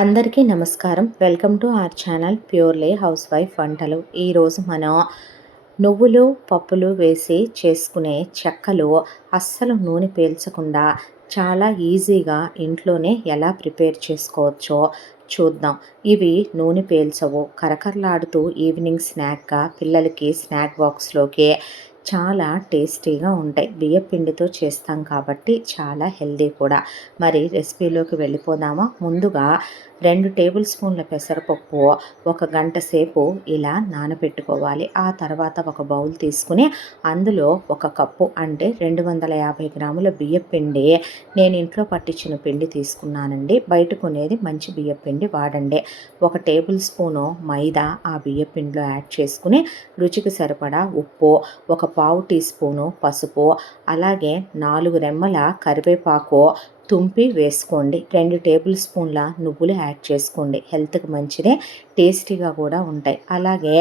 అందరికీ నమస్కారం. Welcome to our channel purely house wife వంటలు. ఈరోజు మనం నువ్వులు పప్పులు వేసి చేసుకునే చెక్కలు అస్సలు నూనె పీల్చకుండా చాలా ఈజీగా ఇంట్లోనే ఎలా ప్రిపేర్ చేసుకోవచ్చో చూద్దాం. ఇవి నూనె పీల్చవు, కరకరలాడుతూ ఈవినింగ్ స్నాక్గా పిల్లలకి స్నాక్ బాక్స్లోకి చాలా టేస్టీగా ఉంటాయి. బియ్యపిండితో చేస్తాం కాబట్టి చాలా హెల్దీ కూడా. మరి రెసిపీలోకి వెళ్ళిపోదామా? ముందుగా 2 టేబుల్ స్పూన్ల పెసరపప్పు 1 గంట సేపు ఇలా నానబెట్టుకోవాలి. ఆ తర్వాత ఒక బౌల్ తీసుకుని అందులో 1 కప్పు అంటే 250 గ్రాముల బియ్యపిండి, నేను ఇంట్లో పట్టించిన పిండి తీసుకున్నానండి. బయట కొనేది మంచి బియ్యపిండి వాడండి. 1 టేబుల్ స్పూను మైదా ఆ బియ్యపిండిలో యాడ్ చేసుకుని రుచికి సరిపడా ఉప్పు, 1/4 టీ స్పూను పసుపు, అలాగే 4 రెమ్మల కరివేపాకు తుంపి వేసుకోండి. 2 టేబుల్ స్పూన్ల నువ్వులు యాడ్ చేసుకోండి. హెల్త్కి మంచిదే, టేస్టీగా కూడా ఉంటాయి. అలాగే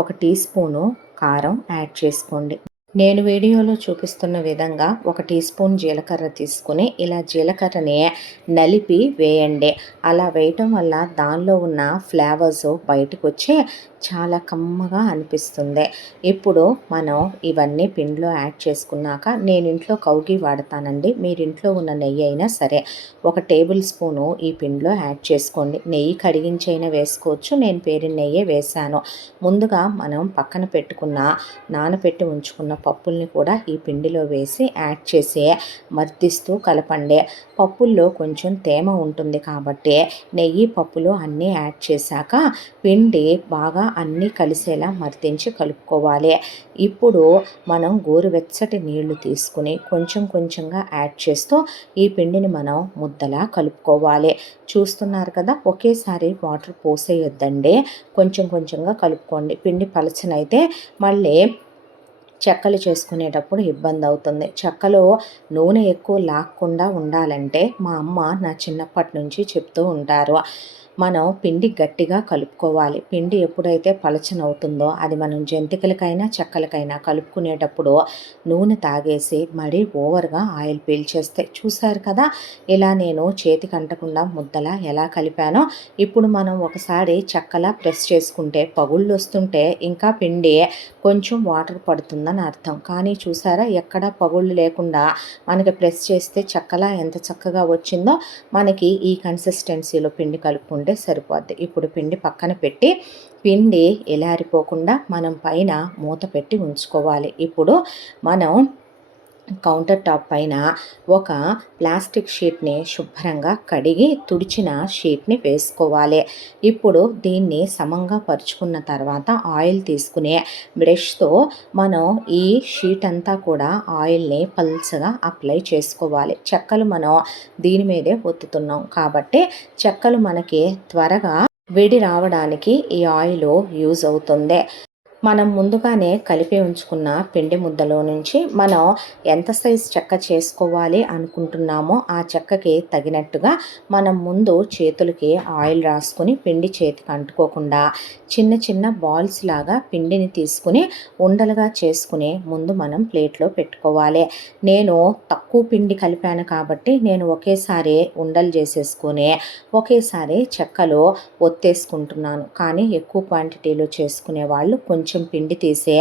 1 టీ స్పూను కారం యాడ్ చేసుకోండి. నేను వీడియోలో చూపిస్తున్న విధంగా 1 టీ స్పూన్ జీలకర్ర తీసుకుని ఇలా జీలకర్రని నలిపి వేయండి. అలా వేయటం వల్ల దానిలో ఉన్న ఫ్లేవర్స్ బయటకు వచ్చి చాలా కమ్మగా అనిపిస్తుంది. ఇప్పుడు మనం ఇవన్నీ పిండిలో యాడ్ చేసుకున్నాక, నేను ఇంట్లో కౌగి వాడతానండి, మీరు ఇంట్లో ఉన్న నెయ్యి అయినా సరే 1 టేబుల్ స్పూను ఈ పిండిలో యాడ్ చేసుకోండి. నెయ్యి కడిగించైనా వేసుకోవచ్చు, నేను పేరిన నెయ్యే వేశాను. ముందుగా మనం పక్కన పెట్టుకున్న నానబెట్టి ఉంచుకున్న పప్పుల్ని కూడా ఈ పిండిలో వేసి యాడ్ చేసి మర్దిస్తూ కలపండి. పప్పుల్లో కొంచెం తేమ ఉంటుంది కాబట్టి నెయ్యి పప్పులు అన్నీ యాడ్ చేశాక పిండి బాగా అన్నీ కలిసేలా మర్దించి కలుపుకోవాలి. ఇప్పుడు మనం గోరువెచ్చటి నీళ్లు తీసుకుని కొంచెం కొంచెంగా యాడ్ చేస్తూ ఈ పిండిని మనం ముద్దలా కలుపుకోవాలి. చూస్తున్నారు కదా, ఒకేసారి వాటర్ పోసేయొద్దండి, కొంచెం కొంచెంగా కలుపుకోండి. పిండి పలచనైతే మళ్ళీ చెక్కలు చేసుకునేటప్పుడు ఇబ్బంది అవుతుంది. చెక్కలో నూనె ఎక్కువ లాక్కుండా ఉండాలంటే మా అమ్మ నా చిన్నప్పటి నుంచి చెప్తూ ఉంటారు, మనం పిండి గట్టిగా కలుపుకోవాలి. పిండి ఎప్పుడైతే పలచనవుతుందో అది మనం జంతికలకైనా చెక్కలకైనా కలుపుకునేటప్పుడు నూనె తాగేసి మరీ ఓవర్గా ఆయిల్ పీల్చేస్తే, చూసారు కదా ఇలా నేను చేతికి అంటకుండా ముద్దలా ఎలా కలిపానో. ఇప్పుడు మనం ఒకసారి చెక్కలా ప్రెస్ చేసుకుంటే పగుళ్ళు వస్తుంటే ఇంకా పిండి కొంచెం వాటర్ పడుతుందని అర్థం. కానీ చూసారా, ఎక్కడా పగుళ్ళు లేకుండా మనకి ప్రెస్ చేస్తే చెక్కలా ఎంత చక్కగా వచ్చిందో. మనకి ఈ కన్సిస్టెన్సీలో పిండి కలుపుకుంటే సరిపోద్ది. ఇప్పుడు పిండి పక్కన పెట్టి పిండి ఎలారిపోకుండా మనం పైన మూత పెట్టి ఉంచుకోవాలి. ఇప్పుడు మనం కౌంటర్ టాప్ పైన ఒక ప్లాస్టిక్ షీట్ని శుభ్రంగా కడిగి తుడిచిన షీట్ని వేసుకోవాలి. ఇప్పుడు దీన్ని సమంగా పరుచుకున్న తర్వాత ఆయిల్ తీసుకుని బ్రష్తో మనం ఈ షీట్ అంతా కూడా ఆయిల్ని పల్చగా అప్లై చేసుకోవాలి. చెక్కలు మనం దీని మీదే ఒత్తుతున్నాం కాబట్టి చెక్కలు మనకి త్వరగా వేడి రావడానికి ఈ ఆయిల్ యూజ్ అవుతుంది. మనం ముందుగానే కలిపి ఉంచుకున్న పిండి ముద్దలో నుంచి మనం ఎంత సైజు చెక్క చేసుకోవాలి అనుకుంటున్నామో ఆ చెక్కకి తగినట్టుగా మనం ముందు చేతులకి ఆయిల్ రాసుకుని పిండి చేతికి అంటుకోకుండా చిన్న చిన్న బాల్స్ లాగా పిండిని తీసుకుని ఉండలుగా చేసుకుని ముందు మనం ప్లేట్లో పెట్టుకోవాలి. నేను తక్కువ పిండి కలిపాను కాబట్టి నేను ఒకేసారి ఉండలు చేసేసుకొని ఒకేసారి చెక్కలు ఒత్తేసుకుంటున్నాను. కానీ ఎక్కువ క్వాంటిటీలో చేసుకునే వాళ్ళు కొంచెం పిండి తీసే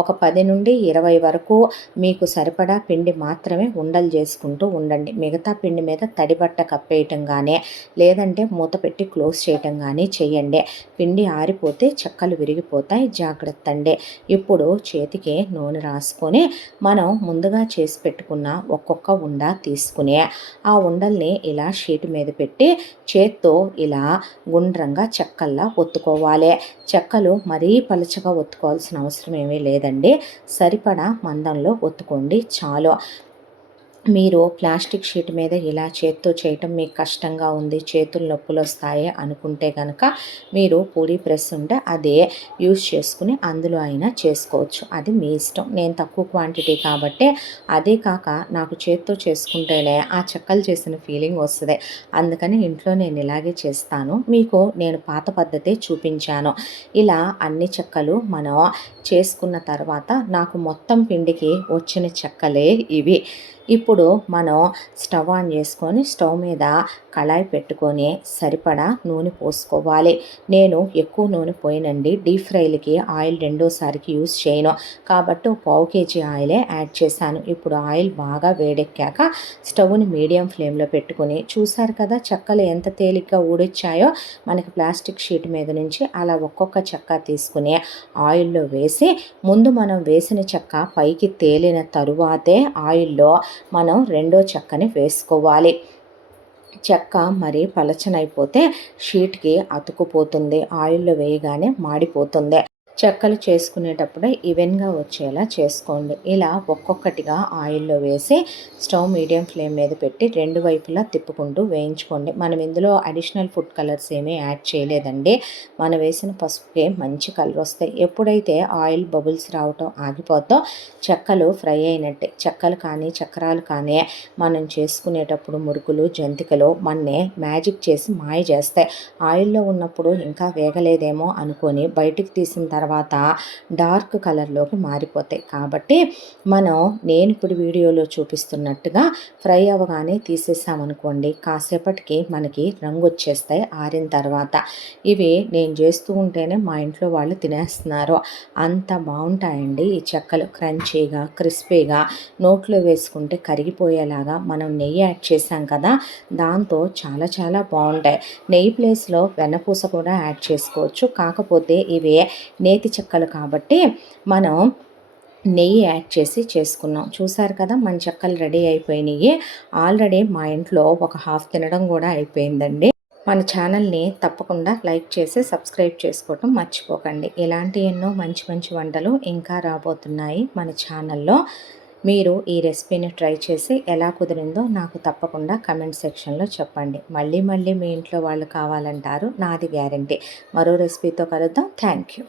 ఒక 10 నుండి 20 వరకు మీకు సరిపడా పిండి మాత్రమే ఉండలు చేసుకుంటూ ఉండండి. మిగతా పిండి మీద తడిబట్ట కప్పేయటం కానీ లేదంటే మూత పెట్టి క్లోజ్ చేయటం కానీ చేయండి. పిండి ఆరిపోతే చెక్కలు విరిగిపోతాయి, జాగ్రత్త అండి. ఇప్పుడు చేతికి నూనె రాసుకొని మనం ముందుగా చేసి పెట్టుకున్న ఒక్కొక్క ఉండ తీసుకుని ఆ ఉండల్ని ఇలా షీట్ మీద పెట్టి చేత్తో ఇలా గుండ్రంగా చెక్కల్లా ఒత్తుకోవాలి. చెక్కలు మరీ పలుచగా ఒత్తుకోవాల్సిన అవసరం ఏమీ లేదండి, సరిపడా మందంలో ఒత్తుకోండి చాలు. మీరు ప్లాస్టిక్ షీట్ మీద ఇలా చేత్తో చేయటం మీకు కష్టంగా ఉంది, చేతులు నొప్పులు వస్తాయి అనుకుంటే కనుక మీరు పూరీ ప్రెస్ ఉంటే అదే యూస్ చేసుకుని అందులో అయినా చేసుకోవచ్చు, అది మీ ఇష్టం. నేను తక్కువ క్వాంటిటీ కాబట్టి, అదే కాక నాకు చేత్తో చేసుకుంటేనే ఆ చెక్కలు చేసిన ఫీలింగ్ వస్తుంది. అందుకని ఇంట్లో నేను ఇలాగే చేస్తాను. మీకు నేను పాత పద్ధతే చూపించాను. ఇలా అన్ని చెక్కలు మనం చేసుకున్న తర్వాత నాకు మొత్తం పిండికి వచ్చిన చెక్కలే ఇవి. ఇప్పుడు మనం స్టవ్ ఆన్ చేసుకొని స్టవ్ మీద కళాయి పెట్టుకొని సరిపడా నూనె పోసుకోవాలి. నేను ఎక్కువ నూనె పోయనండి, డీప్ ఫ్రైలకి ఆయిల్ రెండోసారికి యూస్ చేయను కాబట్టి పావు కేజీ ఆయిలే యాడ్ చేశాను. ఇప్పుడు ఆయిల్ బాగా వేడెక్కాక స్టవ్ని మీడియం ఫ్లేమ్లో పెట్టుకొని, చూసారు కదా చెక్కలు ఎంత తేలిగ్గా ఊడొచ్చాయో మనకి ప్లాస్టిక్ షీట్ మీద నుంచి, అలా ఒక్కొక్క చెక్క తీసుకుని ఆయిల్లో వేసి, ముందు మనం వేసిన చెక్క పైకి తేలిన తరువాతే ఆయిల్లో మనం రెండో చెక్కని వేసుకోవాలి. చెక్క మరి పలచనైపోతే షీట్కి అతుకుపోతుంది, ఆయిల్లో వేయగానే మాడిపోతుంది. చెక్కలు చేసుకునేటప్పుడే ఈవెన్గా వచ్చేలా చేసుకోండి. ఇలా ఒక్కొక్కటిగా ఆయిల్లో వేసి స్టవ్ మీడియం ఫ్లేమ్ మీద పెట్టి రెండు వైపులా తిప్పుకుంటూ వేయించుకోండి. మనం ఇందులో అడిషనల్ ఫుడ్ కలర్స్ ఏమీ యాడ్ చేయలేదండి. మనం వేసిన పసుపుకి మంచి కలర్ వస్తాయి. ఎప్పుడైతే ఆయిల్ బబుల్స్ రావటం ఆగిపోద్దో చెక్కలు ఫ్రై అయినట్టే. చెక్కలు కానీ చక్రాలు కానీ మనం చేసుకునేటప్పుడు మురుకులు జంతికలు మన్నే మ్యాజిక్ చేసి మాయ చేస్తాయి. ఆయిల్లో ఉన్నప్పుడు ఇంకా వేగలేదేమో అనుకొని బయటికి తీసిన తర్వాత డార్క్ కలర్లోకి మారిపోతాయి. కాబట్టి నేను ఇప్పుడు వీడియోలో చూపిస్తున్నట్టుగా ఫ్రై అవ్వగానే తీసేసామనుకోండి, కాసేపటికి మనకి రంగు వచ్చేస్తాయి ఆరిన తర్వాత. ఇవి నేను చేస్తూ ఉంటేనే మా ఇంట్లో వాళ్ళు తినేస్తున్నారు, అంత బాగుంటాయండి ఈ చెక్కలు. క్రంచీగా క్రిస్పీగా నోట్లో వేసుకుంటే కరిగిపోయేలాగా మనం నెయ్యి యాడ్ చేసాం కదా, దాంతో చాలా చాలా బాగుంటాయి. నెయ్యి ప్లేస్లో వెన్నపూస కూడా యాడ్ చేసుకోవచ్చు. కాకపోతే ఇవి నేతి చెక్కలు కాబట్టి మనం నెయ్యి యాడ్ చేసి చేసుకున్నాం. చూసారు కదా మన చెక్కలు రెడీ అయిపోయినాయి. ఆల్రెడీ మా ఇంట్లో ఒక హాఫ్ తినడం కూడా అయిపోయిందండి. మన ఛానల్ని తప్పకుండా లైక్ చేసి సబ్స్క్రైబ్ చేసుకోవటం మర్చిపోకండి. ఇలాంటి ఎన్నో మంచి మంచి వంటలు ఇంకా రాబోతున్నాయి మన ఛానల్లో. మీరు ఈ రెసిపీని ట్రై చేసి ఎలా కుదిరిందో నాకు తప్పకుండా కమెంట్ సెక్షన్లో చెప్పండి. మళ్ళీ మళ్ళీ మీ ఇంట్లో వాళ్ళు కావాలంటారు, నాది గ్యారంటీ. మరో రెసిపీతో కలుద్దాం. Thank you.